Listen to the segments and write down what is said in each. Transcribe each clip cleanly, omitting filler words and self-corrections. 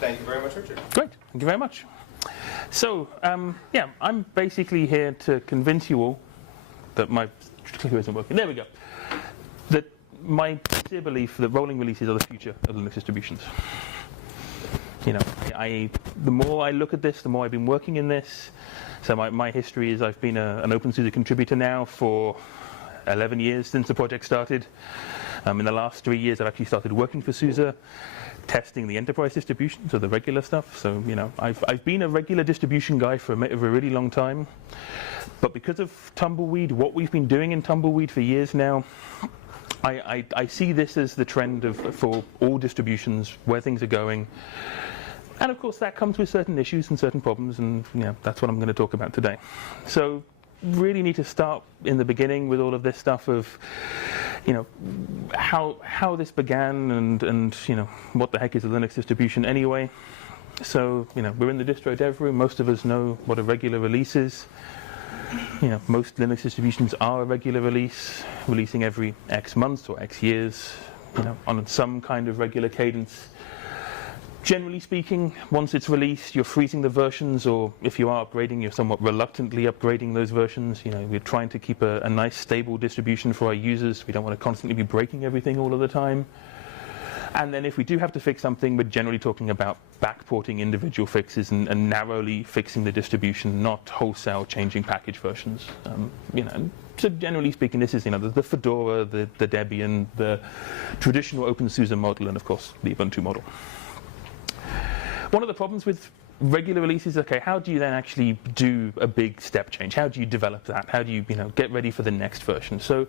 Thank you very much, Richard. Great, thank you very much. So, yeah, I'm basically here to convince you all that my clicker isn't working. There we go. That my sincere belief that rolling releases are the future of Linux distributions. You know, the more I look at this, the more I've been working in this. So my history is I've been an OpenSUSE contributor now for 11 years since the project started. In the last 3 years, I've actually started working for SUSE, testing the enterprise distributions, so the regular stuff. So, you know, I've been a regular distribution guy for a really long time. But because of Tumbleweed, what we've been doing in Tumbleweed for years now, I see this as the trend for all distributions, where things are going. And of course, that comes with certain issues and certain problems, and you know, that's what I'm going to talk about today. So, really need to start in the beginning with all of this stuff of, you know, how this began and you know, what the heck is a Linux distribution anyway. So, you know, we're in the distro dev room. Most of us know what a regular release is. You know, most Linux distributions are a regular release, releasing every X months or X years, you know, on some kind of regular cadence. Generally speaking, once it's released, you're freezing the versions, or if you are upgrading, you're somewhat reluctantly upgrading those versions. You know, we're trying to keep a nice, stable distribution for our users. We don't want to constantly be breaking everything all of the time. And then if we do have to fix something, we're generally talking about backporting individual fixes and narrowly fixing the distribution, not wholesale changing package versions. You know, so generally speaking, this is, you know, the Fedora, the Debian, the traditional OpenSUSE model, and of course the Ubuntu model. One of the problems with regular releases, okay, how do you then actually do a big step change? How do you develop that? How do you, you know, get ready for the next version? So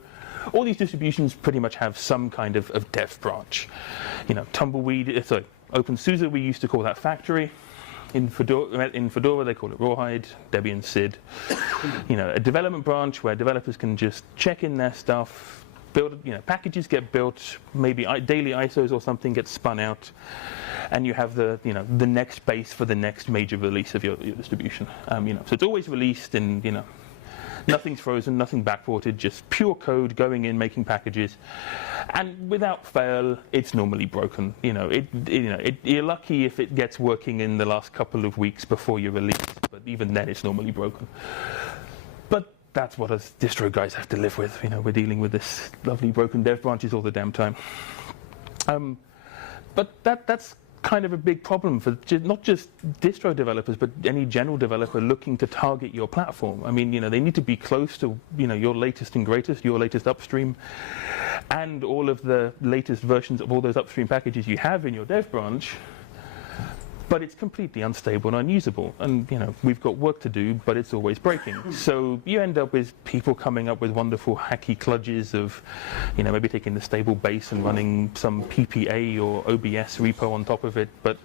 all these distributions pretty much have some kind of dev branch. You know, Tumbleweed, sorry, OpenSUSE, we used to call that factory. In Fedora, they call it Rawhide, Debian SID. You know, a development branch where developers can just check in their stuff, build, you know, packages get built, maybe daily ISOs or something gets spun out, and you have the, you know, the next base for the next major release of your distribution. You know, so it's always released, and you know, nothing's frozen, nothing backported, just pure code going in, making packages, and without fail, it's normally broken. You know, you're lucky if it gets working in the last couple of weeks before you release, but even then, it's normally broken. But that's what us distro guys have to live with. You know, we're dealing with this lovely broken dev branches all the damn time. But that's kind of a big problem for not just distro developers, but any general developer looking to target your platform. I mean, you know, they need to be close to, you know, your latest and greatest, your latest upstream, and all of the latest versions of all those upstream packages you have in your dev branch. But it's completely unstable and unusable, and you know, we've got work to do, but it's always breaking. So you end up with people coming up with wonderful hacky kludges of, you know, maybe taking the stable base and running some PPA or OBS repo on top of it, but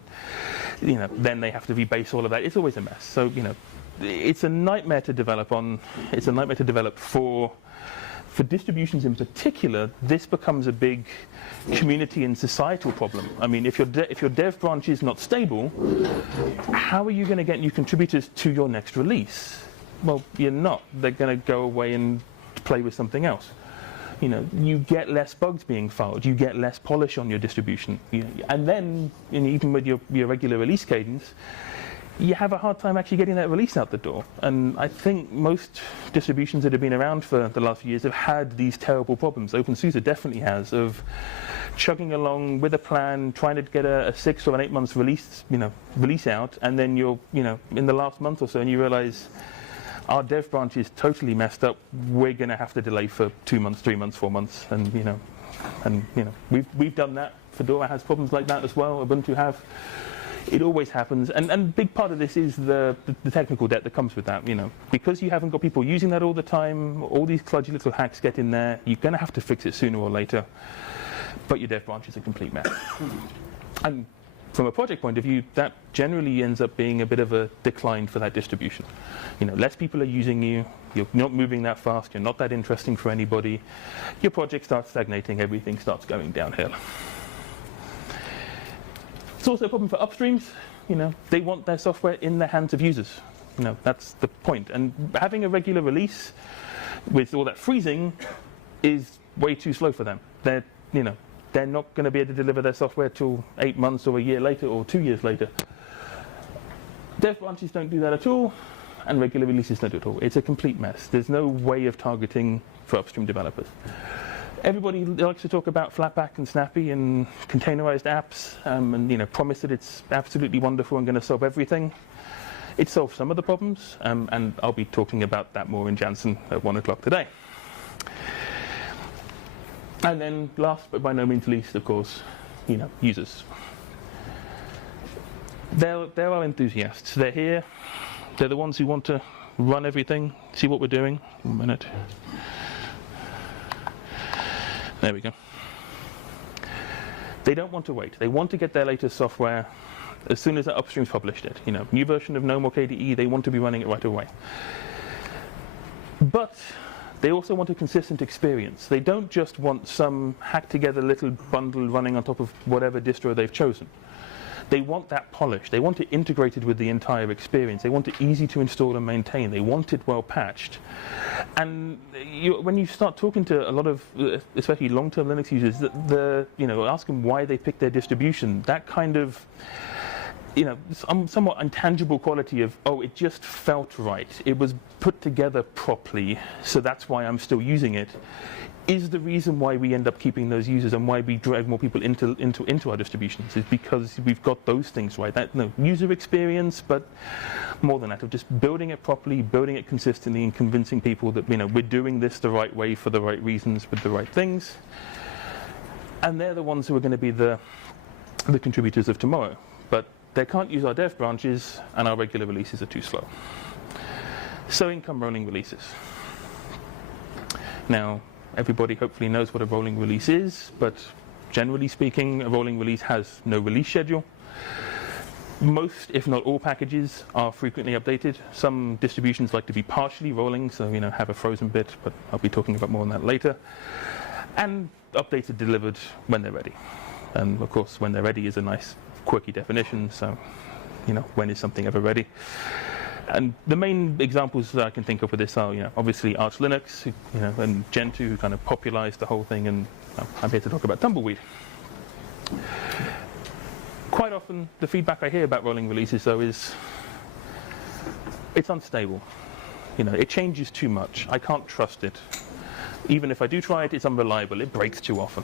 you know, then they have to rebase all of that. It's always a mess. So you know, it's a nightmare to develop on. It's a nightmare to develop for. For distributions in particular, this becomes a big community and societal problem. I mean, if your dev branch is not stable, how are you going to get new contributors to your next release? Well, you're not. They're going to go away and play with something else. You know, you get less bugs being filed. You get less polish on your distribution. And then, you know, even with your regular release cadence, you have a hard time actually getting that release out the door. And I think most distributions that have been around for the last few years have had these terrible problems. OpenSUSE definitely has, of chugging along with a plan, trying to get a 6 or an 8 months release, you know, release out, and then you're, you know, in the last month or so, and you realize our dev branch is totally messed up. We're going to have to delay for 2 months, 3 months, 4 months, and you know, we've done that. Fedora has problems like that as well. Ubuntu have. It always happens, and a big part of this is the technical debt that comes with that. You know, because you haven't got people using that all the time, all these kludgy little hacks get in there. You're going to have to fix it sooner or later. But your dev branch is a complete mess. And from a project point of view, that generally ends up being a bit of a decline for that distribution. You know, less people are using you. You're not moving that fast. You're not that interesting for anybody. Your project starts stagnating. Everything starts going downhill. It's also a problem for upstreams. You know, they want their software in the hands of users. You know, that's the point. And having a regular release with all that freezing is way too slow for them. they're not going to be able to deliver their software till 8 months or a year later or 2 years later. Dev branches don't do that at all, and regular releases don't do it at all. It's a complete mess. There's no way of targeting for upstream developers. Everybody likes to talk about Flatpak and Snappy and containerized apps, and promise that it's absolutely wonderful and going to solve everything. It solves some of the problems, and I'll be talking about that more in Janssen at 1 o'clock today. And then last but by no means least, of course, users. There are enthusiasts. They're here. They're the ones who want to run everything, see what we're doing. 1 minute. There we go. They don't want to wait. They want to get their latest software as soon as the upstream's published it. New version of GNOME or KDE, they want to be running it right away. But they also want a consistent experience. They don't just want some hacked together little bundle running on top of whatever distro they've chosen. They want that polished. They want it integrated with the entire experience. They want it easy to install and maintain. They want it well patched. And when you start talking to a lot of, especially long-term Linux users, ask them why they pick their distribution, that kind of, somewhat intangible quality of, oh, it just felt right. It was put together properly, so that's why I'm still using it, is the reason why we end up keeping those users and why we drag more people into our distributions, is because we've got those things right. That user experience, but more than that, of just building it properly, building it consistently, and convincing people that we're doing this the right way for the right reasons with the right things. And they're the ones who are going to be the contributors of tomorrow. But they can't use our dev branches, and our regular releases are too slow. So in come rolling releases. Now, everybody hopefully knows what a rolling release is, but generally speaking, a rolling release has no release schedule. Most, if not all, packages are frequently updated. Some distributions like to be partially rolling, so have a frozen bit, but I'll be talking about more on that later. And updates are delivered when they're ready. And of course, when they're ready is a nice, quirky definition, so when is something ever ready? And the main examples that I can think of with this are, obviously Arch Linux, and Gentoo, who kind of popularized the whole thing, and I'm here to talk about Tumbleweed. Quite often, the feedback I hear about rolling releases, though, is it's unstable. It changes too much. I can't trust it. Even if I do try it, it's unreliable. It breaks too often.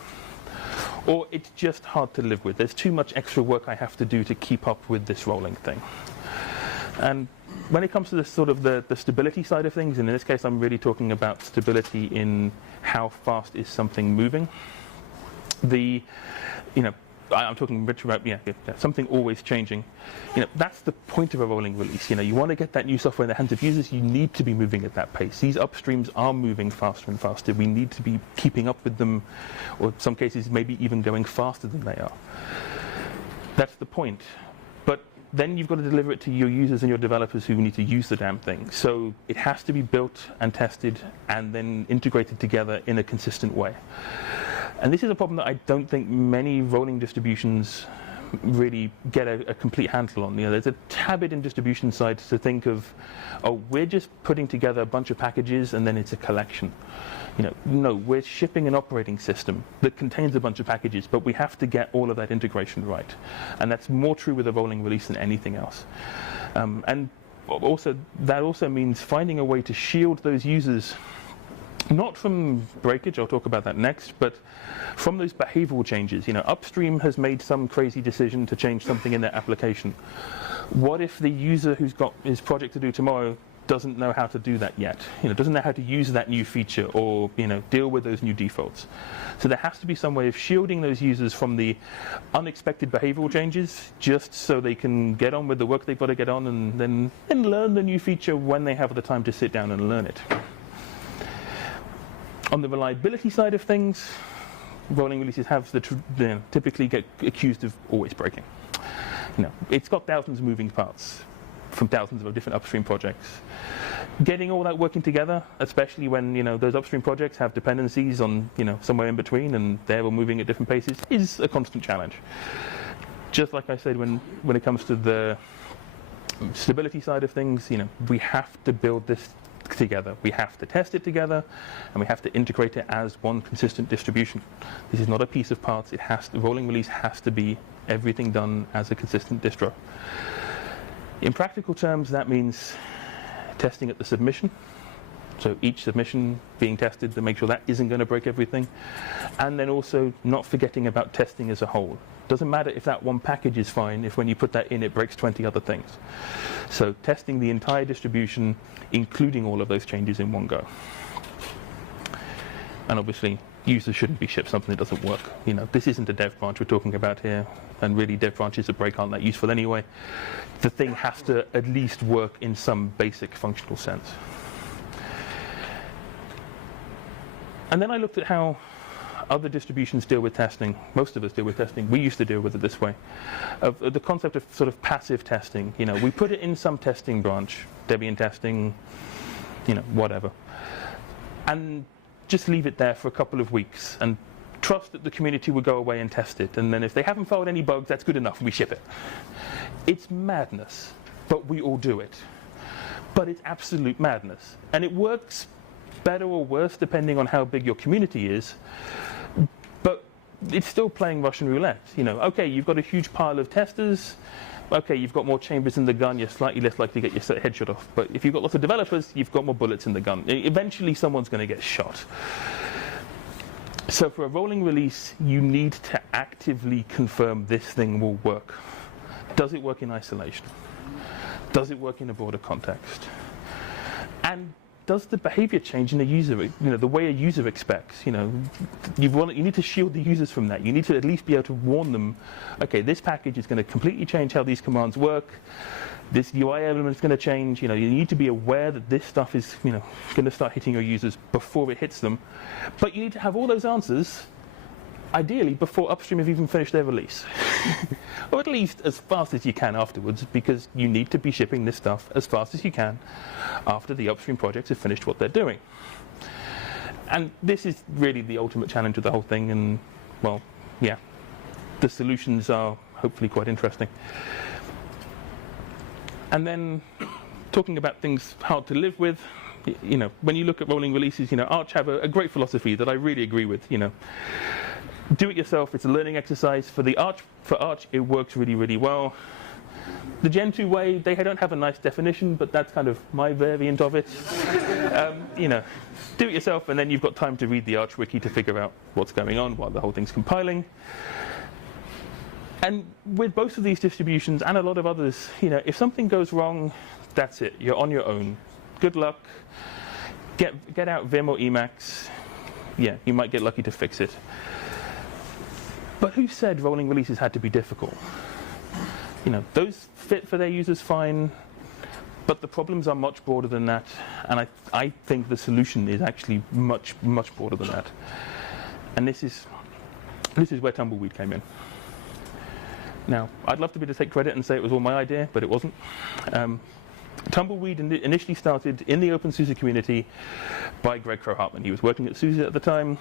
Or it's just hard to live with. There's too much extra work I have to do to keep up with this rolling thing. And when it comes to the stability side of things, and in this case I'm really talking about stability in how fast is something moving. I'm talking about something always changing. That's the point of a rolling release. You want to get that new software in the hands of users, you need to be moving at that pace. These upstreams are moving faster and faster. We need to be keeping up with them, or in some cases maybe even going faster than they are. That's the point. But then you've got to deliver it to your users and your developers who need to use the damn thing. So it has to be built and tested and then integrated together in a consistent way. And this is a problem that I don't think many rolling distributions really get a complete handle on. There's a habit in distribution sides to think of, oh, we're just putting together a bunch of packages and then it's a collection. No, we're shipping an operating system that contains a bunch of packages, but we have to get all of that integration right. And that's more true with a rolling release than anything else. And that also means finding a way to shield those users, not from breakage, I'll talk about that next, but from those behavioral changes. Upstream has made some crazy decision to change something in their application. What if the user who's got his project to do tomorrow doesn't know how to do that yet? Doesn't know how to use that new feature or deal with those new defaults. So there has to be some way of shielding those users from the unexpected behavioral changes, just so they can get on with the work they've got to get on, and then learn the new feature when they have the time to sit down and learn it. On the reliability side of things, rolling releases have typically get accused of always breaking. It's got thousands of moving parts from thousands of different upstream projects. Getting all that working together, especially when those upstream projects have dependencies on somewhere in between and they're all moving at different paces, is a constant challenge. Just like I said, when it comes to the stability side of things, we have to build this together. We have to test it together, and we have to integrate it as one consistent distribution. This is not a piece of parts. The rolling release has to be everything done as a consistent distro. In practical terms, that means testing at the submission. So each submission being tested to make sure that isn't going to break everything. And then also not forgetting about testing as a whole. Doesn't matter if that one package is fine, if when you put that in it breaks 20 other things. So testing the entire distribution, including all of those changes in one go. And obviously, users shouldn't be shipped something that doesn't work. This isn't a dev branch we're talking about here, and really dev branches that break aren't that useful anyway. The thing has to at least work in some basic functional sense. And then I looked at how other distributions deal with testing. Most of us deal with testing. We used to deal with it this way. Of the concept of sort of passive testing. We put it in some testing branch, Debian testing, whatever. And just leave it there for a couple of weeks and trust that the community will go away and test it. And then if they haven't found any bugs, that's good enough, and we ship it. It's madness, but we all do it. But it's absolute madness. And it works better or worse depending on how big your community is, but it's still playing Russian roulette. Okay, you've got a huge pile of testers, okay, you've got more chambers in the gun, you're slightly less likely to get your head shot off, but if you've got lots of developers, you've got more bullets in the gun. Eventually someone's going to get shot. So for a rolling release, you need to actively confirm this thing will work. Does it work in isolation? Does it work in a broader context? And does the behavior change in a user, the way a user expects? You need to shield the users from that. You need to at least be able to warn them, okay, this package is going to completely change how these commands work. This UI element is going to change. You need to be aware that this stuff is, going to start hitting your users before it hits them. But you need to have all those answers, ideally, before upstream have even finished their release. Or at least as fast as you can afterwards, because you need to be shipping this stuff as fast as you can after the upstream projects have finished what they're doing. And this is really the ultimate challenge of the whole thing, and, well, yeah, the solutions are hopefully quite interesting. And then, talking about things hard to live with, when you look at rolling releases, Arch have a great philosophy that I really agree with, Do it yourself, it's a learning exercise. For Arch, it works really, really well. The Gen 2 way, they don't have a nice definition, but that's kind of my variant of it. Do it yourself, and then you've got time to read the Arch wiki to figure out what's going on while the whole thing's compiling. And with both of these distributions, and a lot of others, if something goes wrong, that's it. You're on your own. Good luck. Get out Vim or Emacs. Yeah, you might get lucky to fix it. But who said rolling releases had to be difficult? Those fit for their users fine, but the problems are much broader than that, and I think the solution is actually much, much broader than that. And this is where Tumbleweed came in. Now, I'd love to be able to take credit and say it was all my idea, but it wasn't. Tumbleweed initially started in the OpenSUSE community by Greg Crow-Hartman. He was working at SUSE at the time.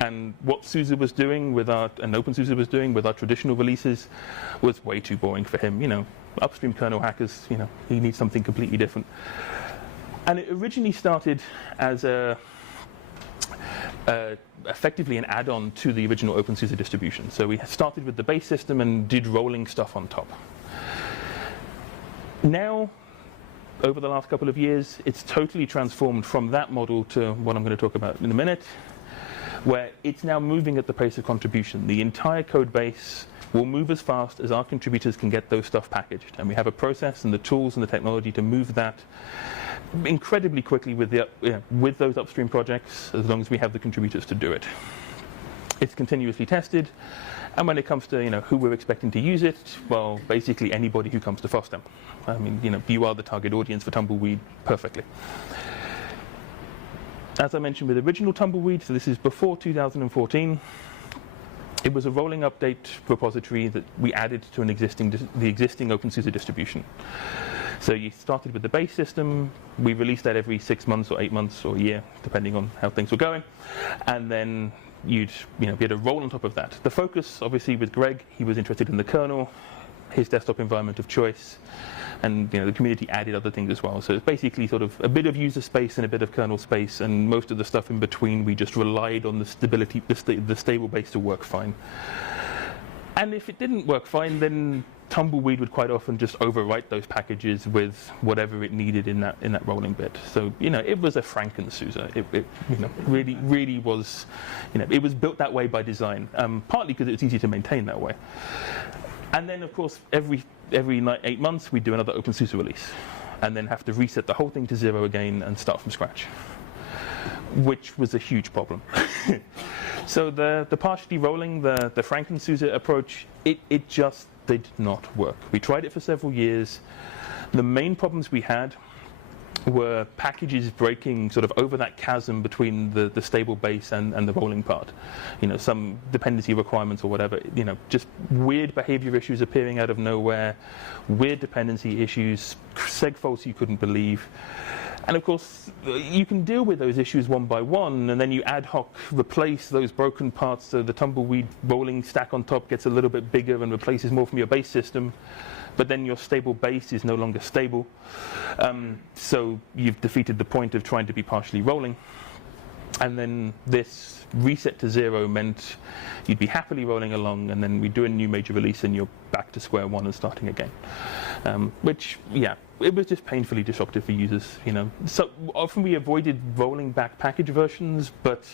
And what SUSE was doing and OpenSUSE was doing with our traditional releases was way too boring for him. Upstream kernel hackers, he needs something completely different. And it originally started as effectively an add-on to the original OpenSUSE distribution. So we started with the base system and did rolling stuff on top. Now, over the last couple of years, it's totally transformed from that model to what I'm going to talk about in a minute, where it's now moving at the pace of contribution. The entire code base will move as fast as our contributors can get those stuff packaged. And we have a process and the tools and the technology to move that incredibly quickly with those upstream projects, as long as we have the contributors to do it. It's continuously tested, and when it comes to who we're expecting to use it, well, basically anybody who comes to FOSDEM. I mean, you are the target audience for Tumbleweed perfectly. As I mentioned with original Tumbleweed, so this is before 2014, it was a rolling update repository that we added to the existing OpenSUSE distribution. So you started with the base system, we released that every 6 months or 8 months or a year, depending on how things were going, and then you'd be able to roll on top of that. The focus, obviously, with Greg, he was interested in the kernel. his desktop environment of choice. And the community added other things as well. So it's basically sort of a bit of user space and a bit of kernel space, and most of the stuff in between we just relied on the stability, the stable base to work fine. And if it didn't work fine, then Tumbleweed would quite often just overwrite those packages with whatever it needed in that rolling bit. So it was a Franken-SUSE. It really was. It was built that way by design, partly because it's easy to maintain that way. And then, of course, every 8 months we do another OpenSUSE release, and then have to reset the whole thing to 0 again and start from scratch, which was a huge problem. So the partially rolling, the Franken-SUSE approach, it just did not work. We tried it for several years. The main problems we had were packages breaking sort of over that chasm between the stable base and the rolling part. Some dependency requirements or whatever, just weird behavior issues appearing out of nowhere, weird dependency issues, seg faults you couldn't believe. And of course, you can deal with those issues one by one, and then you ad hoc replace those broken parts so the Tumbleweed rolling stack on top gets a little bit bigger and replaces more from your base system. But then your stable base is no longer stable. So you've defeated the point of trying to be partially rolling. And then this reset to 0 meant you'd be happily rolling along, and then we'd do a new major release and you're back to square one and starting again. Which, it was just painfully disruptive for users. So often we avoided rolling back package versions, but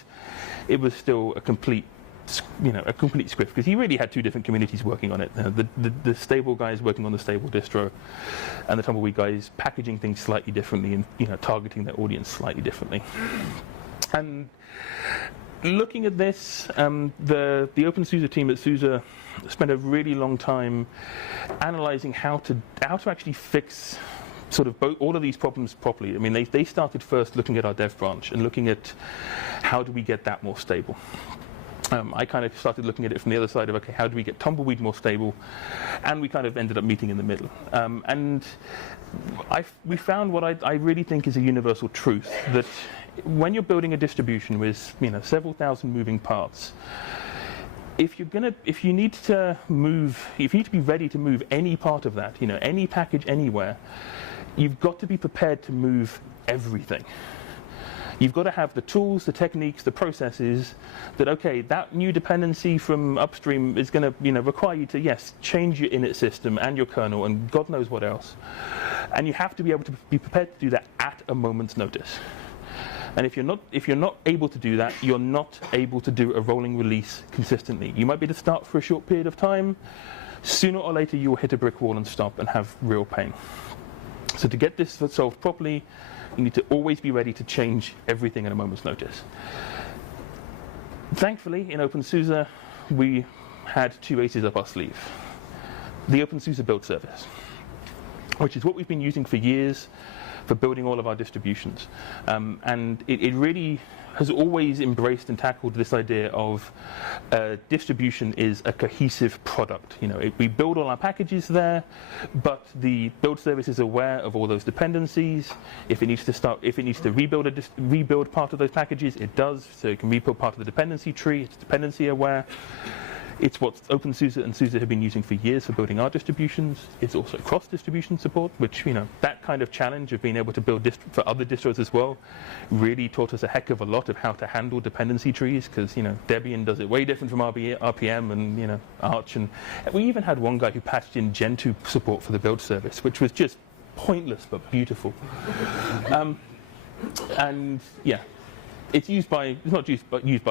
it was still a complete script, because you really had two different communities working on it. The stable guys working on the stable distro, and the Tumbleweed guys packaging things slightly differently and targeting their audience slightly differently. And looking at this, the OpenSUSE team at SUSE spent a really long time analyzing how to actually fix sort of all of these problems properly. I mean, they started first looking at our dev branch and looking at how do we get that more stable. I kind of started looking at it from the other side of, okay, how do we get Tumbleweed more stable? And we kind of ended up meeting in the middle. And we found what I really think is a universal truth, that when you're building a distribution with several thousand moving parts, if you need to be ready to move any part of that, any package anywhere, you've got to be prepared to move everything. You've got to have the tools, the techniques, the processes that, okay, that new dependency from upstream is going to require you to, yes, change your init system and your kernel and God knows what else. And you have to be able to be prepared to do that at a moment's notice. And if you're not able to do that, you're not able to do a rolling release consistently. You might be able to start for a short period of time. Sooner or later, you will hit a brick wall and stop and have real pain. So to get this solved properly, you need to always be ready to change everything at a moment's notice. Thankfully, in OpenSUSE, we had two aces up our sleeve. The OpenSUSE build service, which is what we've been using for years for building all of our distributions. And it really has always embraced and tackled this idea of distribution is a cohesive product. We build all our packages there, but the build service is aware of all those dependencies. If it needs to rebuild part of those packages, it does. So it can rebuild part of the dependency tree. It's dependency aware. It's what OpenSUSE and SUSE have been using for years for building our distributions. It's also cross-distribution support, which, that kind of challenge of being able to build for other distros as well really taught us a heck of a lot of how to handle dependency trees, because, Debian does it way different from RPM and, Arch. And we even had one guy who patched in Gentoo support for the build service, which was just pointless but beautiful. And, yeah. It's not used by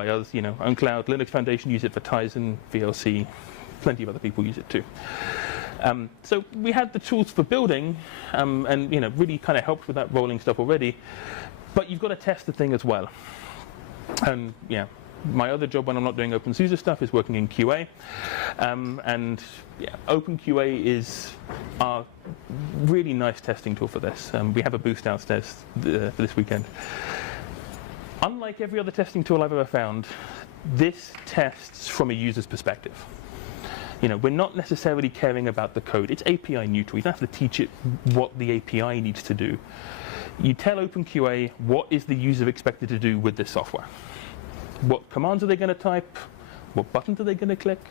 us, OwnCloud, Linux Foundation use it for Tizen, VLC, plenty of other people use it too. So we had the tools for building, and really kind of helped with that rolling stuff already, but you've got to test the thing as well. And my other job when I'm not doing OpenSUSE stuff is working in QA, and OpenQA is our really nice testing tool for this. We have a booth downstairs for this weekend. Unlike every other testing tool I've ever found, this tests from a user's perspective. We're not necessarily caring about the code. It's API neutral. You don't have to teach it what the API needs to do. You tell OpenQA what is the user expected to do with this software. What commands are they going to type? What buttons are they going to click?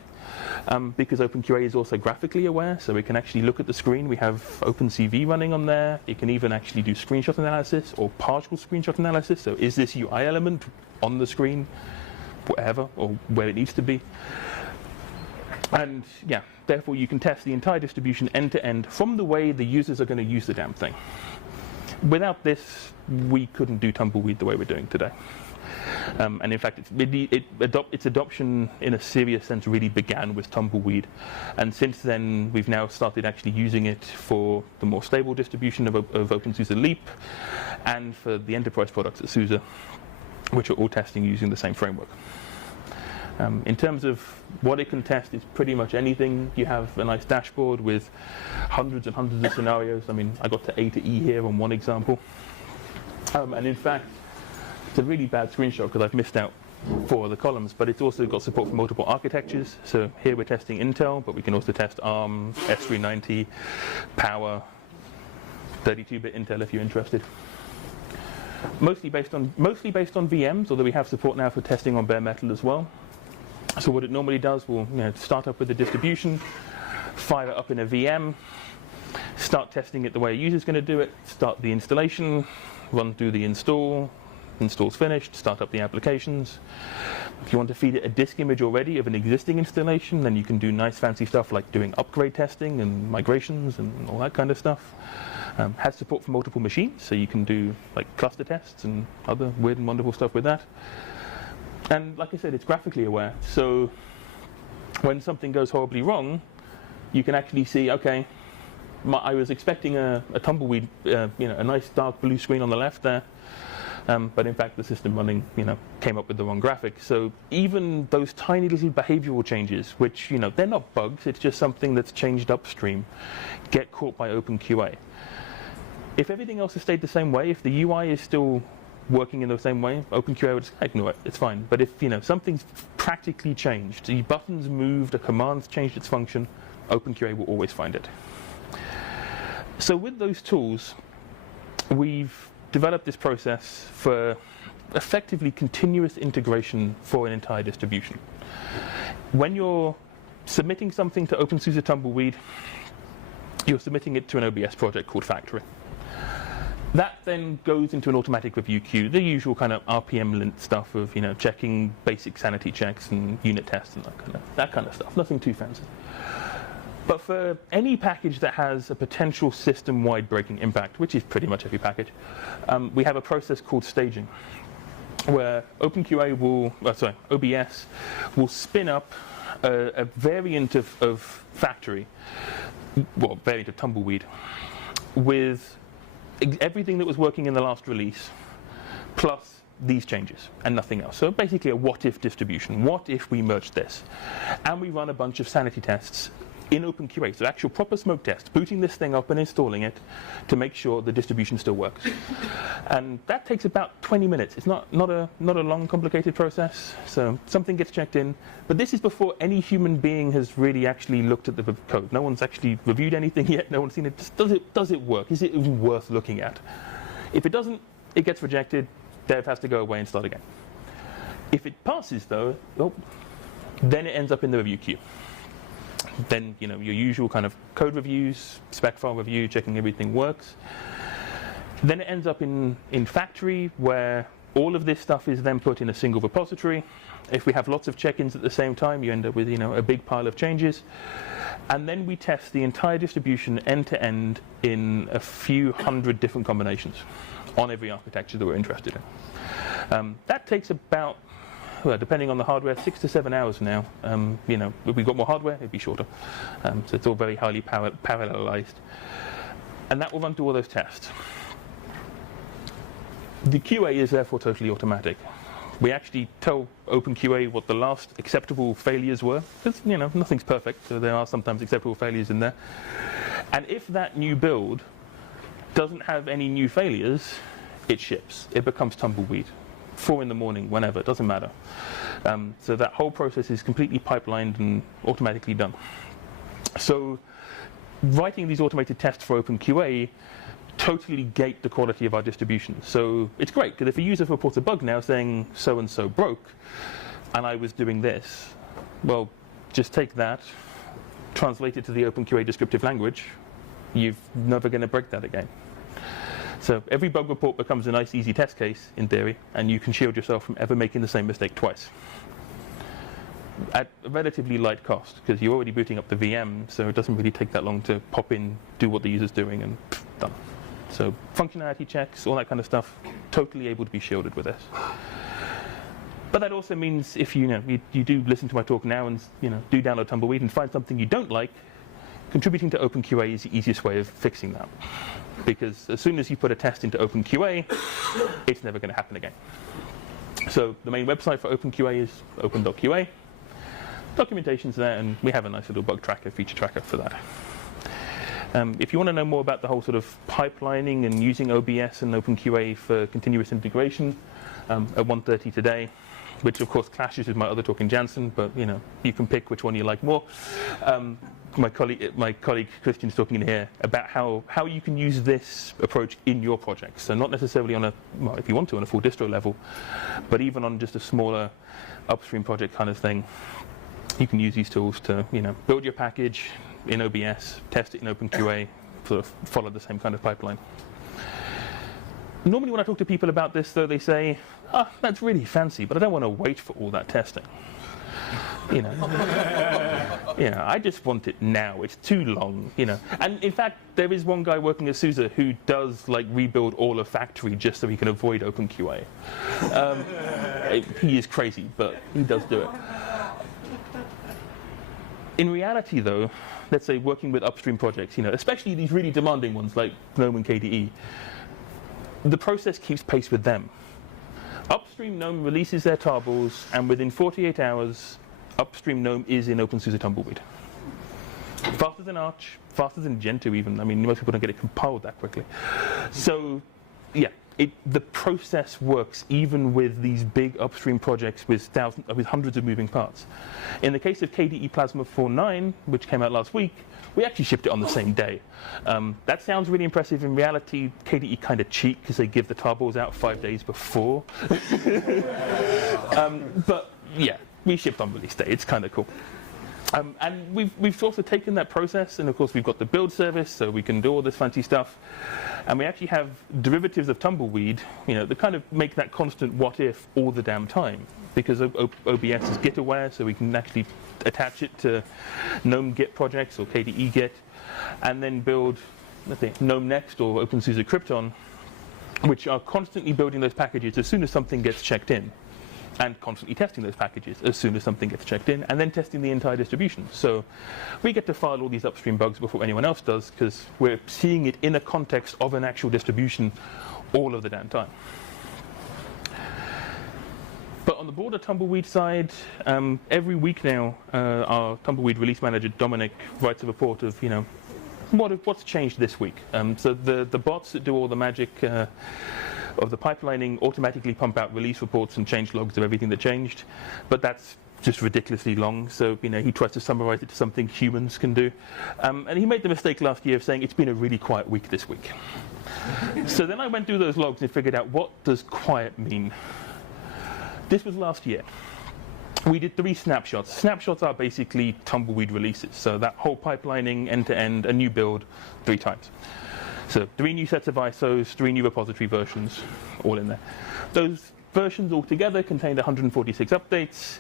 because OpenQA is also graphically aware, so we can actually look at the screen. We have OpenCV running on there. It can even actually do screenshot analysis or partial screenshot analysis. So is this UI element on the screen, whatever, or where it needs to be? And yeah, therefore you can test the entire distribution end to end from the way the users are going to use the damn thing. Without this, we couldn't do Tumbleweed the way we're doing today. And in fact, its adoption in a serious sense really began with Tumbleweed. And since then, we've now started actually using it for the more stable distribution of OpenSUSE Leap and for the enterprise products at SUSE, which are all testing using the same framework. In terms of what it can test, it's pretty much anything. You have a nice dashboard with hundreds and hundreds of scenarios. I mean, I got to A to E here on one example. And in fact, it's a really bad screenshot because I've missed out 4 of the columns, but it's also got support for multiple architectures. So here we're testing Intel, but we can also test ARM, S390, Power, 32-bit Intel if you're interested. Mostly based on VMs, although we have support now for testing on bare metal as well. So what it normally does, we'll start up with the distribution, fire it up in a VM, start testing it the way a user's going to do it, start the installation, run through the install's finished, start up the applications. If you want to feed it a disk image already of an existing installation, then you can do nice fancy stuff like doing upgrade testing and migrations and all that kind of stuff. Has support for multiple machines, so you can do like cluster tests and other weird and wonderful stuff with that. And like I said, it's graphically aware, so when something goes horribly wrong, you can actually see, okay, I was expecting a Tumbleweed, a nice dark blue screen on the left there, but in fact the system running, came up with the wrong graphic. So even those tiny little behavioral changes, which, they're not bugs, it's just something that's changed upstream, get caught by OpenQA. If everything else has stayed the same way, if the UI is still working in the same way, OpenQA would just ignore it, it's fine. But if something's practically changed, the button's moved, a command's changed its function, OpenQA will always find it. So with those tools, we've developed this process for effectively continuous integration for an entire distribution. When you're submitting something to OpenSUSE Tumbleweed, you're submitting it to an OBS project called Factory. That then goes into an automatic review queue, the usual kind of RPM lint stuff of checking basic sanity checks and unit tests and that kind of stuff. Nothing too fancy. But for any package that has a potential system-wide breaking impact, which is pretty much every package, we have a process called staging, where OBS will spin up a variant of Factory, variant of Tumbleweed, with everything that was working in the last release, plus these changes and nothing else. So basically a what-if distribution. What if we merged this? And we run a bunch of sanity tests in OpenQA, so actual proper smoke tests, booting this thing up and installing it to make sure the distribution still works. And that takes about 20 minutes. It's not a long, complicated process. So something gets checked in, but this is before any human being has really actually looked at the code. No one's actually reviewed anything yet. No one's seen it. Just does it work? Is it even worth looking at? If it doesn't, it gets rejected. Dev has to go away and start again. If it passes, though, then it ends up in the review queue. Then, your usual kind of code reviews, spec file review, checking everything works. Then it ends up in Factory, where all of this stuff is then put in a single repository. If we have lots of check-ins at the same time, you end up with, a big pile of changes. And then we test the entire distribution end-to-end in a few hundred different combinations on every architecture that we're interested in. That takes about, depending on the hardware, 6 to 7 hours now. If we've got more hardware, it'd be shorter. So it's all very highly parallelized. And that will run through all those tests. The QA is therefore totally automatic. We actually tell OpenQA what the last acceptable failures were, because nothing's perfect, so there are sometimes acceptable failures in there. And if that new build doesn't have any new failures, it ships. It becomes Tumbleweed. 4 in the morning, whenever, it doesn't matter. So that whole process is completely pipelined and automatically done. So writing these automated tests for OpenQA totally gate the quality of our distribution. So it's great, because if a user reports a bug now saying so-and-so broke, and I was doing this, well, just take that, translate it to the OpenQA descriptive language, you're never going to break that again. So every bug report becomes a nice, easy test case, in theory, and you can shield yourself from ever making the same mistake twice. At a relatively light cost, because you're already booting up the VM, so it doesn't really take that long to pop in, do what the user's doing, and done. So functionality checks, all that kind of stuff, totally able to be shielded with this. But that also means if you do listen to my talk now and do download Tumbleweed and find something you don't like, contributing to OpenQA is the easiest way of fixing that. Because as soon as you put a test into OpenQA, it's never going to happen again. So the main website for OpenQA is open.qa. Documentation's there, and we have a nice little bug tracker, feature tracker for that. If you want to know more about the whole sort of pipelining and using OBS and OpenQA for continuous integration, at 1:30 today, which of course clashes with my other talk in Janssen, but you can pick which one you like more. My colleague Christian's talking in here about how you can use this approach in your projects. So not necessarily on if you want to, on a full distro level, but even on just a smaller upstream project kind of thing, you can use these tools to build your package in OBS, test it in OpenQA, sort of follow the same kind of pipeline. Normally when I talk to people about this, though, they say, that's really fancy, but I don't want to wait for all that testing. I just want it now. It's too long, And in fact, there is one guy working at SUSE who does rebuild all of factory just so he can avoid OpenQA. He is crazy, but he does do it. In reality, though, let's say working with upstream projects, especially these really demanding ones like GNOME and KDE, the process keeps pace with them. Upstream GNOME releases their tarballs, and within 48 hours, upstream GNOME is in OpenSUSE Tumbleweed. Faster than Arch, faster than Gentoo even. I mean, most people don't get it compiled that quickly. So, yeah, the process works even with these big upstream projects with hundreds of moving parts. In the case of KDE Plasma 4.9, which came out last week, we actually shipped it on the same day. That sounds really impressive. In reality, KDE kind of cheat because they give the tarballs out 5 days before. But yeah, we shipped on release day. It's kind of cool. And we've also taken that process, and of course we've got the build service, so we can do all this fancy stuff. And we actually have derivatives of Tumbleweed, that kind of make that constant what if all the damn time. Because OBS is Git aware, so we can actually attach it to GNOME Git projects or KDE Git, and then build, let's say, GNOME Next or OpenSUSE Krypton, which are constantly building those packages as soon as something gets checked in, and constantly testing those packages as soon as something gets checked in, and then testing the entire distribution. So we get to file all these upstream bugs before anyone else does, because we're seeing it in a context of an actual distribution all of the damn time. But on the broader Tumbleweed side, every week now, our Tumbleweed release manager, Dominic, writes a report of, what's changed this week. So the bots that do all the magic of the pipelining automatically pump out release reports and change logs of everything that changed, but that's just ridiculously long. So he tries to summarize it to something humans can do, and he made the mistake last year of saying it's been a really quiet week this week. So then I went through those logs and figured out, what does quiet mean? This was last year. We did 3 snapshots. Snapshots are basically Tumbleweed releases, so that whole pipelining end to end, a new build 3 times. So 3 new sets of ISOs, 3 new repository versions, all in there. Those versions altogether contained 146 updates.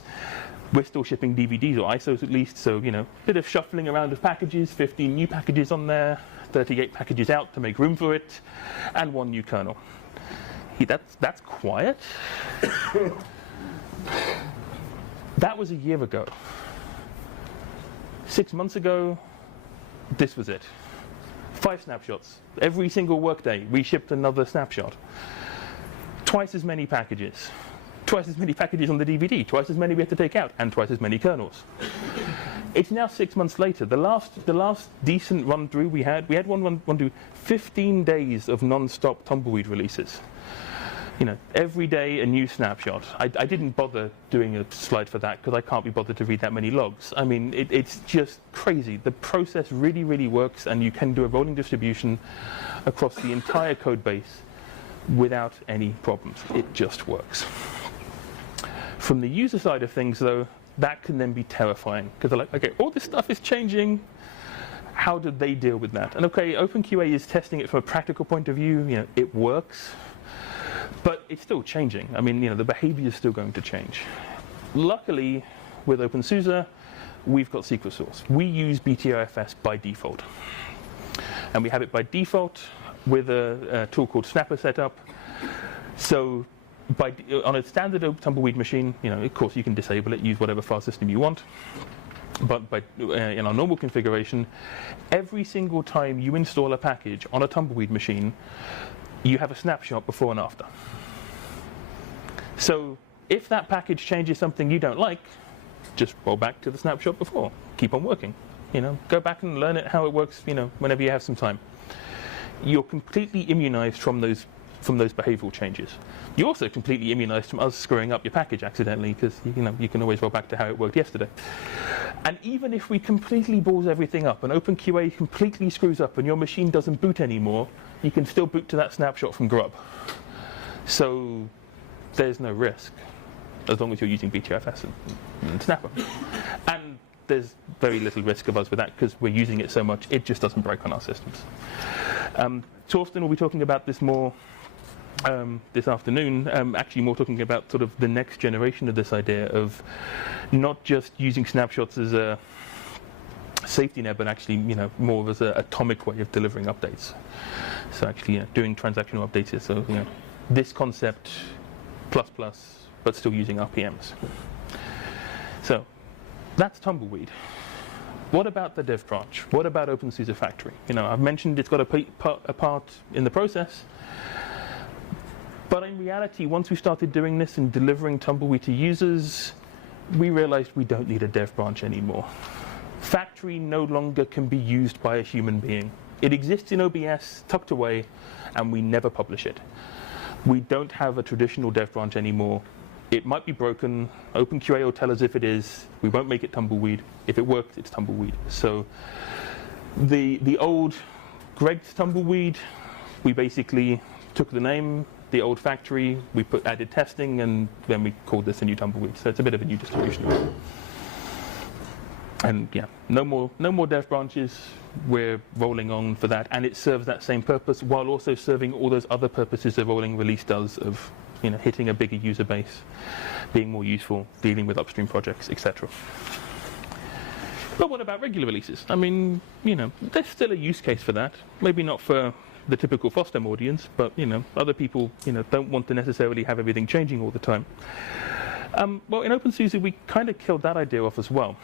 We're still shipping DVDs, or ISOs at least, so, bit of shuffling around of packages, 15 new packages on there, 38 packages out to make room for it, and 1 new kernel. That's quiet? That was a year ago. 6 months ago, this was it. 5 snapshots. Every single workday, we shipped another snapshot. Twice as many packages. Twice as many packages on the DVD. Twice as many we had to take out, and twice as many kernels. It's now 6 months later. The last decent run through we had one run through 15 days of non-stop Tumbleweed releases. Every day a new snapshot. I didn't bother doing a slide for that because I can't be bothered to read that many logs. I mean, it's just crazy. The process really, really works, and you can do a rolling distribution across the entire code base without any problems. It just works. From the user side of things, though, that can then be terrifying because they're like, okay, all this stuff is changing. How do they deal with that? And okay, OpenQA is testing it from a practical point of view. It works, but it's still changing. I mean, the behavior is still going to change. Luckily, with OpenSUSE, we've got secret source. We use BTRFS by default, and we have it by default with a tool called Snapper setup. So, on a standard Tumbleweed machine, of course, you can disable it, use whatever file system you want. But in our normal configuration, every single time you install a package on a Tumbleweed machine, you have a snapshot before and after. So if that package changes something you don't like, just roll back to the snapshot before. Keep on working. Go back and learn it how it works. Whenever you have some time. You're completely immunized from those behavioral changes. You're also completely immunized from us screwing up your package accidentally, because you can always roll back to how it worked yesterday. And even if we completely balls everything up and OpenQA completely screws up and your machine doesn't boot anymore, you can still boot to that snapshot from grub. So there's no risk, as long as you're using BTRFS and Snapper. And there's very little risk of us with that, because we're using it so much, it just doesn't break on our systems. Torsten will be talking about this more this afternoon, actually more talking about sort of the next generation of this idea of not just using snapshots as a safety net, but actually more as an atomic way of delivering updates. So actually doing transactional updates here. So this concept plus, but still using RPMs. So that's Tumbleweed. What about the dev branch? What about OpenSUSE Factory? I've mentioned it's got a part in the process. But in reality, once we started doing this and delivering Tumbleweed to users, we realized we don't need a dev branch anymore. Factory no longer can be used by a human being. It exists in OBS, tucked away, and we never publish it. We don't have a traditional dev branch anymore. It might be broken. OpenQA will tell us if it is. We won't make it Tumbleweed. If it works, it's Tumbleweed. So the old Greg's Tumbleweed, we basically took the name, the old factory, we added testing, and then we called this a new Tumbleweed. So it's a bit of a new distribution. And yeah, no more dev branches. We're rolling on for that, and it serves that same purpose while also serving all those other purposes a rolling release does of hitting a bigger user base, being more useful, dealing with upstream projects, etc. But what about regular releases? I mean, there's still a use case for that. Maybe not for the typical FOSDEM audience, but other people don't want to necessarily have everything changing all the time. Well, in OpenSUSE we kind of killed that idea off as well.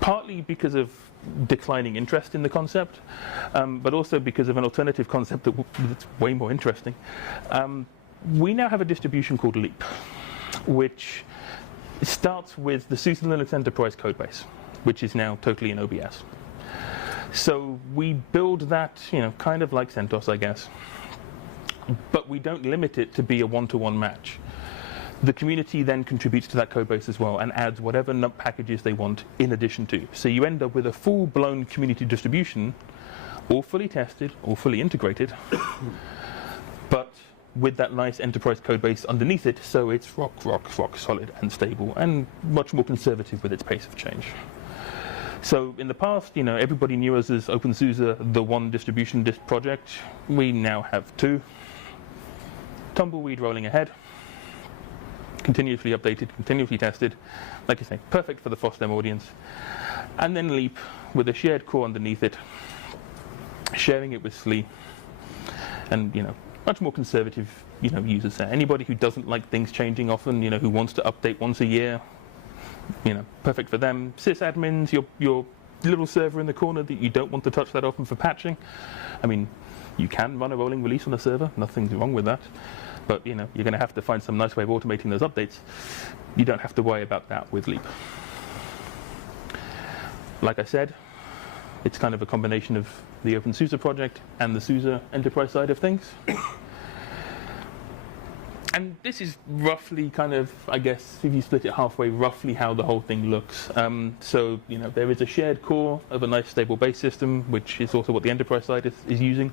Partly because of declining interest in the concept, but also because of an alternative concept that's way more interesting. We now have a distribution called Leap, which starts with the SUSE Linux Enterprise codebase, which is now totally in OBS. So we build that, kind of like CentOS, I guess, but we don't limit it to be a one-to-one match. The community then contributes to that codebase as well and adds whatever NUMP packages they want in addition to. So you end up with a full-blown community distribution, all fully tested, all fully integrated, but with that nice enterprise codebase underneath it, so it's rock solid and stable and much more conservative with its pace of change. So in the past, everybody knew us as OpenSUSE, the one distribution disk project. We now have two. Tumbleweed rolling ahead, continuously updated, continuously tested, like I say, perfect for the FOSDEM audience. And then Leap with a shared core underneath it, sharing it with SLE, and much more conservative users there. Anybody who doesn't like things changing often, who wants to update once a year, perfect for them. Sysadmins, your little server in the corner that you don't want to touch that often for patching. I mean, you can run a rolling release on a server, nothing's wrong with that. But you're going to have to find some nice way of automating those updates. You don't have to worry about that with Leap. Like I said, it's kind of a combination of the OpenSUSE project and the SUSE enterprise side of things. And this is roughly kind of, I guess, if you split it halfway, roughly how the whole thing looks. So there is a shared core of a nice stable base system, which is also what the enterprise side is using.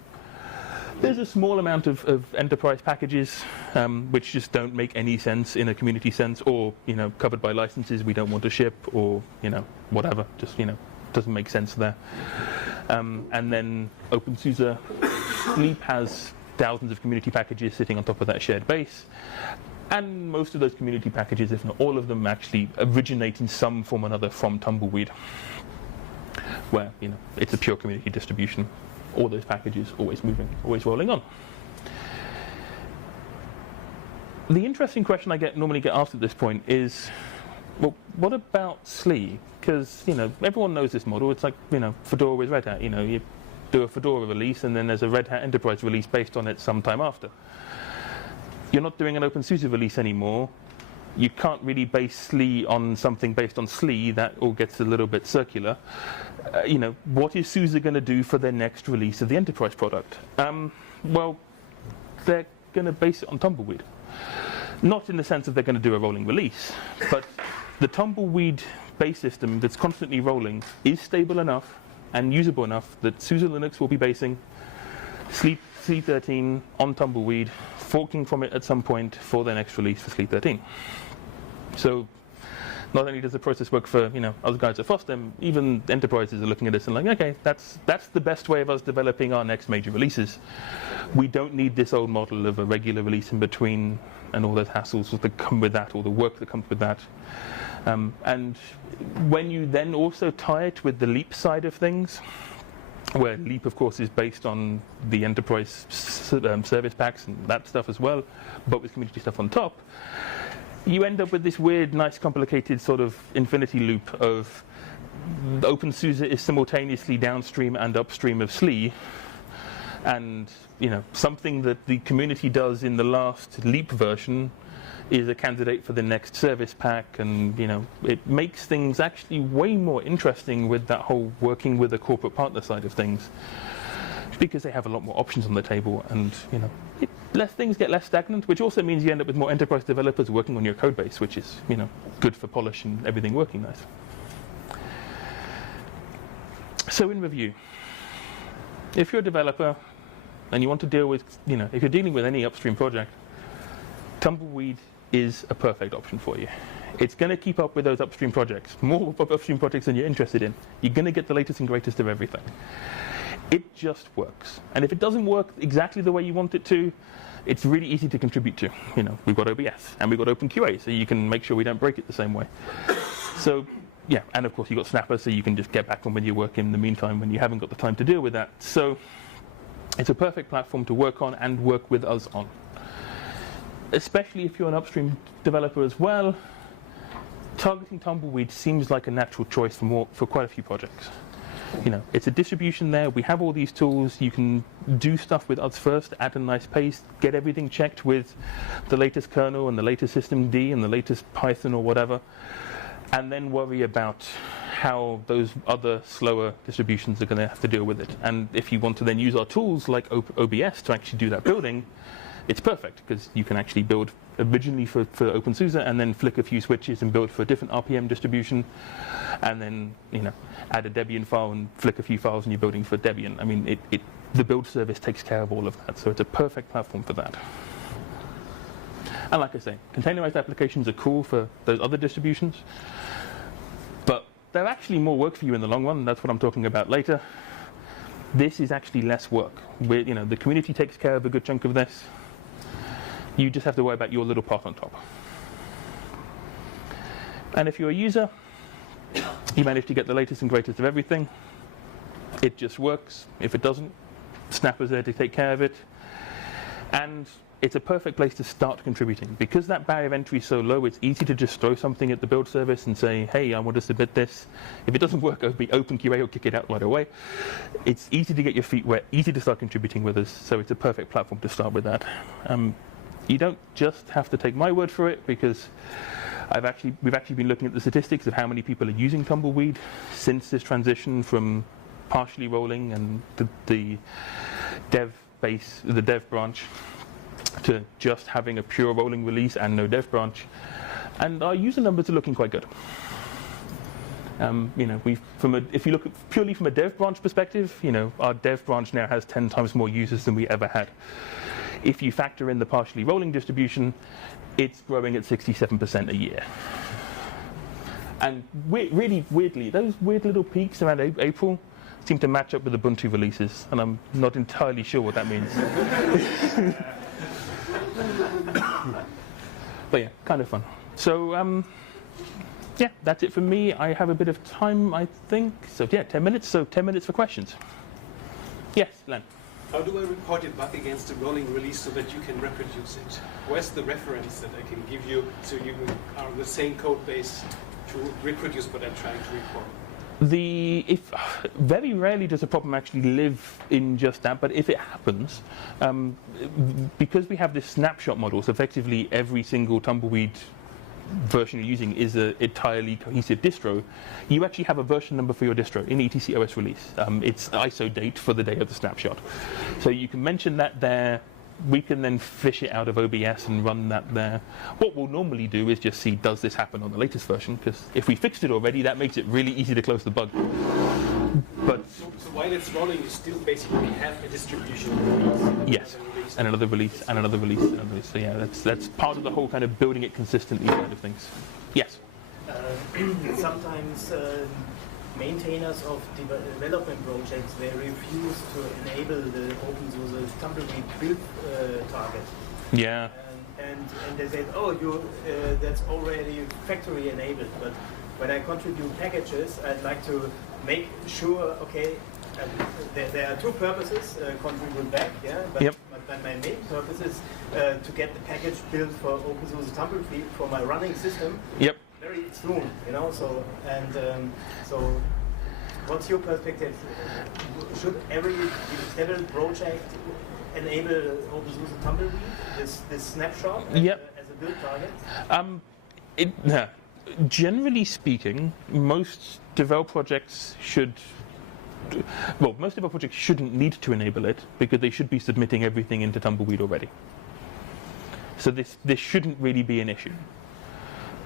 There's a small amount of enterprise packages which just don't make any sense in a community sense, or covered by licenses we don't want to ship, or whatever. Just doesn't make sense there. And then OpenSUSE Leap has thousands of community packages sitting on top of that shared base. And most of those community packages, if not all of them, actually originate in some form or another from Tumbleweed, where it's a pure community distribution. All those packages always moving, always rolling on. The interesting question I normally get asked at this point is, well, what about SLE? Because everyone knows this model. It's like Fedora with Red Hat. You do a Fedora release, and then there's a Red Hat Enterprise release based on it sometime after. You're not doing an OpenSUSE release anymore. You can't really base SLE on something based on SLE. That all gets a little bit circular. What is SUSE going to do for their next release of the enterprise product? Well, they're going to base it on Tumbleweed. Not in the sense that they're going to do a rolling release, but the Tumbleweed base system that's constantly rolling is stable enough and usable enough that SUSE Linux will be basing SLE 13 on Tumbleweed, forking from it at some point for their next release for SLE 13. So not only does the process work for other guys at FOSDEM, even enterprises are looking at this and like, okay, that's the best way of us developing our next major releases. We don't need this old model of a regular release in between and all those hassles that come with that, all the work that comes with that. And when you then also tie it with the Leap side of things, where Leap, of course, is based on the enterprise service packs and that stuff as well, but with community stuff on top, you end up with this weird, nice, complicated sort of infinity loop of OpenSUSE is simultaneously downstream and upstream of SLE, and something that the community does in the last Leap version is a candidate for the next service pack, and it makes things actually way more interesting with that whole working with a corporate partner side of things, because they have a lot more options on the table, and less things get less stagnant, which also means you end up with more enterprise developers working on your code base, which is good for polish and everything working nice. So in review, if you're a developer and you want to deal with, if you're dealing with any upstream project, Tumbleweed is a perfect option for you. It's going to keep up with those upstream projects, more upstream projects than you're interested in. You're going to get the latest and greatest of everything. It just works. And if it doesn't work exactly the way you want it to, it's really easy to contribute to. We've got OBS and we've got OpenQA, so you can make sure we don't break it the same way. So, yeah, and of course you've got Snapper, so you can just get back on with your work in the meantime when you haven't got the time to deal with that. So it's a perfect platform to work on and work with us on. Especially if you're an upstream developer as well, targeting Tumbleweed seems like a natural choice for quite a few projects. It's a distribution there. We have all these tools. You can do stuff with us first at a nice pace, get everything checked with the latest kernel and the latest systemd and the latest Python or whatever, and then worry about how those other slower distributions are going to have to deal with it. And if you want to then use our tools like OBS to actually do that building, it's perfect, because you can actually build originally for OpenSUSE and then flick a few switches and build for a different RPM distribution, and then add a Debian file and flick a few files and you're building for Debian. I mean, the build service takes care of all of that, so it's a perfect platform for that. And like I say, containerized applications are cool for those other distributions, but they're actually more work for you in the long run. That's what I'm talking about later. This is actually less work. The community takes care of a good chunk of this. You just have to worry about your little part on top. And if you're a user, you manage to get the latest and greatest of everything. It just works. If it doesn't, Snapper's there to take care of it. And it's a perfect place to start contributing. Because that barrier of entry is so low, it's easy to just throw something at the build service and say, hey, I want to submit this. If it doesn't work, OpenQA will kick it out right away. It's easy to get your feet wet, easy to start contributing with us, so it's a perfect platform to start with that. You don't just have to take my word for it, because we've actually been looking at the statistics of how many people are using Tumbleweed since this transition from partially rolling and the dev branch to just having a pure rolling release and no dev branch, and our user numbers are looking quite good. If you look at purely from a dev branch perspective, our dev branch now has 10 times more users than we ever had. If you factor in the partially rolling distribution, it's growing at 67% a year. And really weirdly, those weird little peaks around April seem to match up with Ubuntu releases, and I'm not entirely sure what that means. But yeah, kind of fun. So yeah, that's it for me. I have a bit of time, I think. So yeah, 10 minutes. So 10 minutes for questions. Yes, Len. How do I report a bug against a rolling release so that you can reproduce it? Where's the reference that I can give you so you are on the same code base to reproduce what I'm trying to report? Very rarely does a problem actually live in just that, but if it happens, because we have this snapshot model, so effectively every single Tumbleweed version you're using is an entirely cohesive distro, you actually have a version number for your distro in etc OS release. It's ISO date for the day of the snapshot. So you can mention that there. We can then fish it out of OBS and run that there. What we'll normally do is just see, does this happen on the latest version? Because if we fixed it already, that makes it really easy to close the bug. But so while it's rolling, you still basically have a distribution release. Yes, and another release, and another release, and another release. So yeah, that's part of the whole kind of building it consistently side of things. Yes? Sometimes maintainers of development projects, they refuse to enable the open source Tumbleweed build target. Yeah. And they said, oh, that's already factory enabled. But when I contribute packages, I'd like to make sure, okay, there are two purposes, contribute back, yeah, but my main purpose is to get the package built for open source Tumbleweed for my running system. Yep. Very soon, so what's your perspective? Should every development project enable open source Tumbleweed, this snapshot as a build target? Generally speaking, most develop projects shouldn't need to enable it because they should be submitting everything into Tumbleweed already. So this shouldn't really be an issue.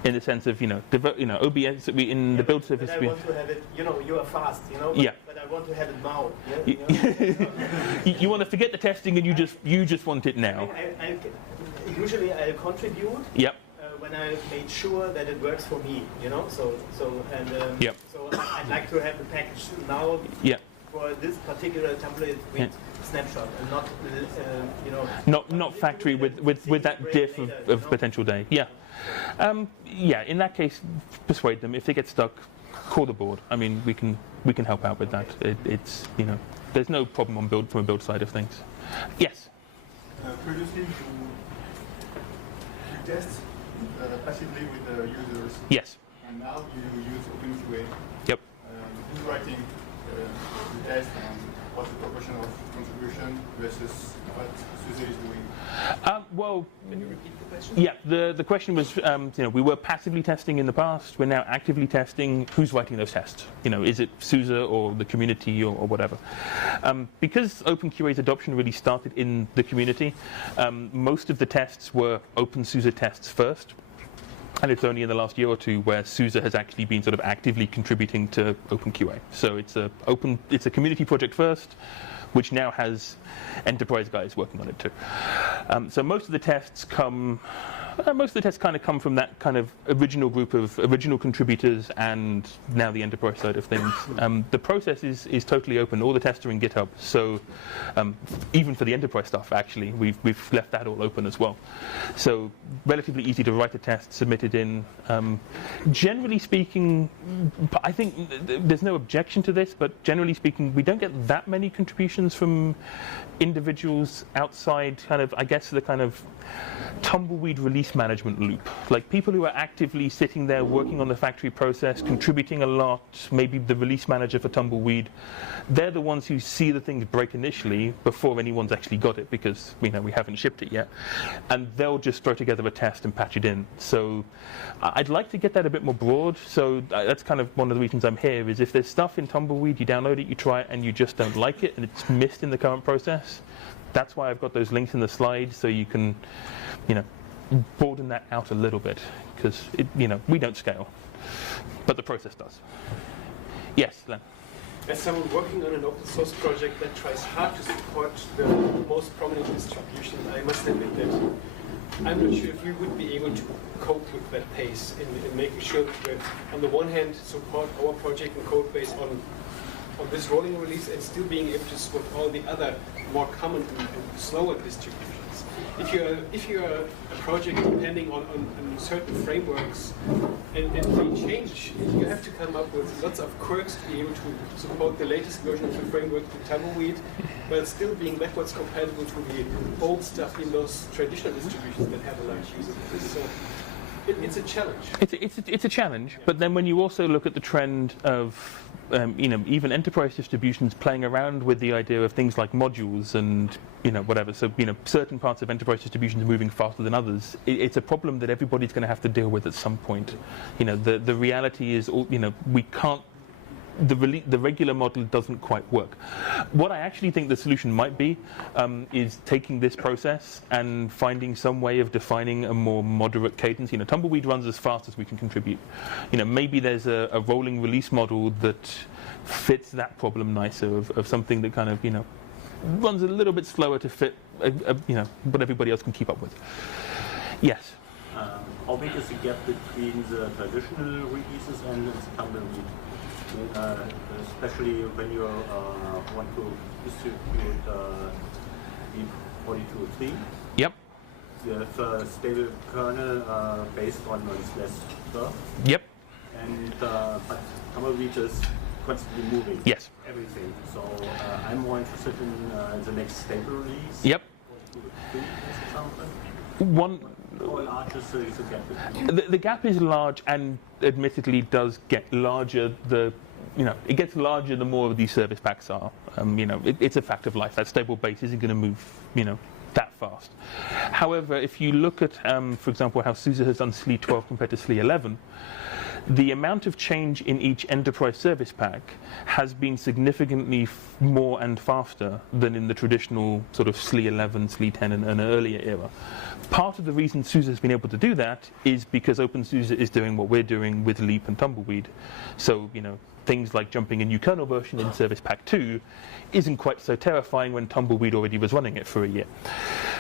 In the sense of, OBS, in the build service... But I want to have it, you are fast, but I want to have it now. You want to forget the testing and you just want it now. Usually I'll contribute when I made sure that it works for me, so I'd like to have the package now for this particular template with snapshot and not factory with that diff of potential day. In that case, persuade them. If they get stuck, call the board. I mean, we can help out with that. It's there's no problem from a build side of things. Yes. Previously, you test passively with the users. Yes. And now you use OpenQA. Yep. Who's writing the test and what's the proportion of contribution versus what SUSE is doing? Can you repeat the question? Yeah, the question was, we were passively testing in the past. We're now actively testing. Who's writing those tests? Is it SUSE or the community or whatever? Because OpenQA's adoption really started in the community, most of the tests were OpenSUSE tests first. And it's only in the last year or two where SUSE has actually been sort of actively contributing to OpenQA. So it's a community project first, which now has enterprise guys working on it too. So most of the tests kind of come from that kind of original group of original contributors and now the enterprise side of things. The process is totally open. All the tests are in GitHub. So even for the enterprise stuff, actually, we've left that all open as well. So relatively easy to write a test, submit it in. Generally speaking, I think there's no objection to this, but generally speaking, we don't get that many contributions from individuals outside the kind of Tumbleweed release management loop. Like people who are actively sitting there working on the factory process, contributing a lot, maybe the release manager for Tumbleweed, they're the ones who see the things break initially before anyone's actually got it because we haven't shipped it yet. And they'll just throw together a test and patch it in. So I'd like to get that a bit more broad. So that's kind of one of the reasons I'm here is if there's stuff in Tumbleweed, you download it, you try it, and you just don't like it and it's missed in the current process, that's why I've got those links in the slides so you can, broaden that out a little bit because we don't scale. but the process does. Yes, Len. As someone working on an open source project that tries hard to support the most prominent distribution, I must admit that I'm not sure if we would be able to cope with that pace in making sure that we, on the one hand, support our project and code base on this rolling release and still being able to support all the other more common and slower distributions. If you're a project depending on certain frameworks and they change, you have to come up with lots of quirks to be able to support the latest version of the framework to Tumbleweed, while still being backwards compatible to the old stuff in those traditional distributions that have a large user base. So it's a challenge. It's a challenge, but then when you also look at the trend of even enterprise distributions playing around with the idea of things like modules and whatever, so certain parts of enterprise distributions moving faster than others, it's a problem that everybody's going to have to deal with at some point. The reality is, we can't. The regular model doesn't quite work. What I actually think the solution might be is taking this process and finding some way of defining a more moderate cadence. Tumbleweed runs as fast as we can contribute. Maybe there's a rolling release model that fits that problem nicer of something that kind of runs a little bit slower to fit what everybody else can keep up with. Yes. How big is the gap between the traditional releases and the Tumbleweed? Especially when you want to distribute E42.3. Yep. You have a stable kernel based on /. Yep. And but Tumbleweed is constantly moving. Yes. Everything. So I'm more interested in the next stable release. Yep. 42.3 as example. One. How large is the gap? The gap is large, and admittedly does get larger. It gets larger the more of these service packs are. It's a fact of life. That stable base isn't going to move, that fast. However, if you look at, for example, how SUSE has done SLE 12 compared to SLE 11, the amount of change in each enterprise service pack has been significantly more and faster than in the traditional sort of SLE 11, SLE 10 and an earlier era. Part of the reason SUSE has been able to do that is because OpenSUSE is doing what we're doing with Leap and Tumbleweed. So, things like jumping a new kernel version in Service Pack 2 isn't quite so terrifying when Tumbleweed already was running it for a year.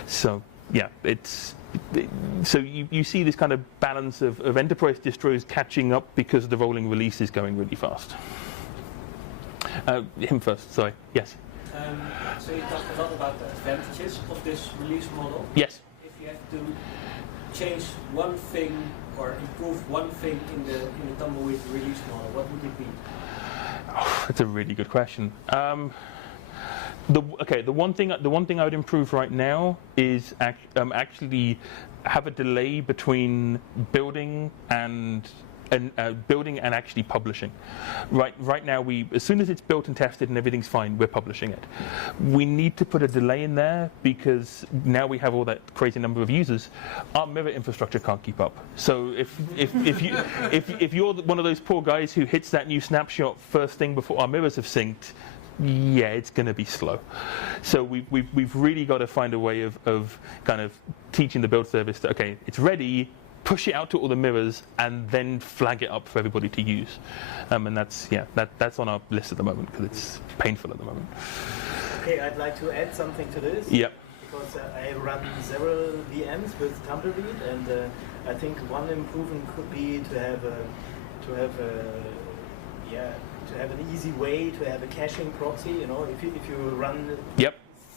So, yeah, so you see this kind of balance of enterprise distros catching up because the rolling release is going really fast. Him first, sorry. Yes. So you talked a lot about the advantages of this release model. Yes. If you have to change one thing or improve one thing in the Tumbleweed release model, what would it be? Oh, that's a really good question. The one thing I would improve right now is actually have a delay between building and actually publishing. Right now, as soon as it's built and tested and everything's fine, we're publishing it. We need to put a delay in there because now we have all that crazy number of users. Our mirror infrastructure can't keep up. So if you're one of those poor guys who hits that new snapshot first thing before our mirrors have synced, yeah, it's going to be slow. So we've really got to find a way of kind of teaching the build service that, okay, it's ready, push it out to all the mirrors, and then flag it up for everybody to use. And that's on our list at the moment because it's painful at the moment. Okay, I'd like to add something to this. Yep. Because I run several VMs with Tumbleweed, and I think one improvement could be to have an easy way to have a caching proxy. If you run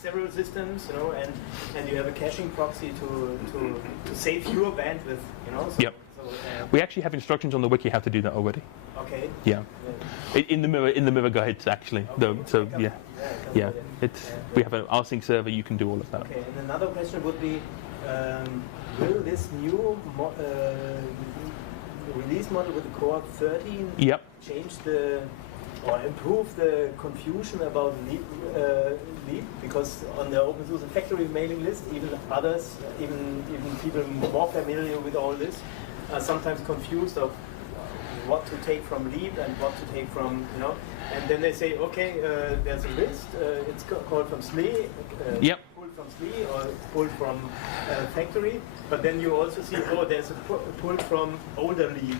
several systems, and you have a caching proxy to save your bandwidth, So, yep. We actually have instructions on the wiki how to do that already. Okay. Yeah. In the mirror guides actually. Okay. So yeah. We have an rsync server. You can do all of that. Okay. And another question would be, will this new release model with the core 13 change or improve the confusion about Leap? Because on the OpenSUSE factory mailing list, even others, even people more familiar with all this, are sometimes confused of what to take from Leap and what to take from, and then they say, okay, there's a list, it's called from SLE, pulled from SLE or pulled from factory, but then you also see, there's a pulled from older Leap.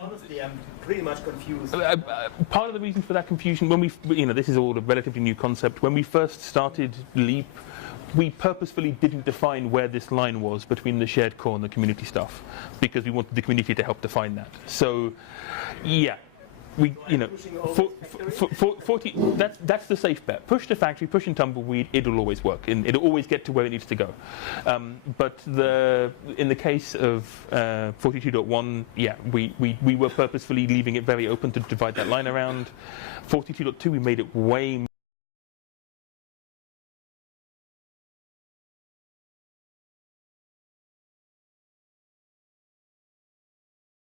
Honestly, I'm pretty much confused. Part of the reason for that confusion, when this is all a relatively new concept. When we first started Leap, we purposefully didn't define where this line was between the shared core and the community stuff, because we wanted the community to help define that. So, yeah. That's the safe bet. Push to factory, push in Tumbleweed, it'll always work, and it'll always get to where it needs to go. But in the case of 42.1, yeah, we were purposefully leaving it very open to divide that line around. 42.2, we made it way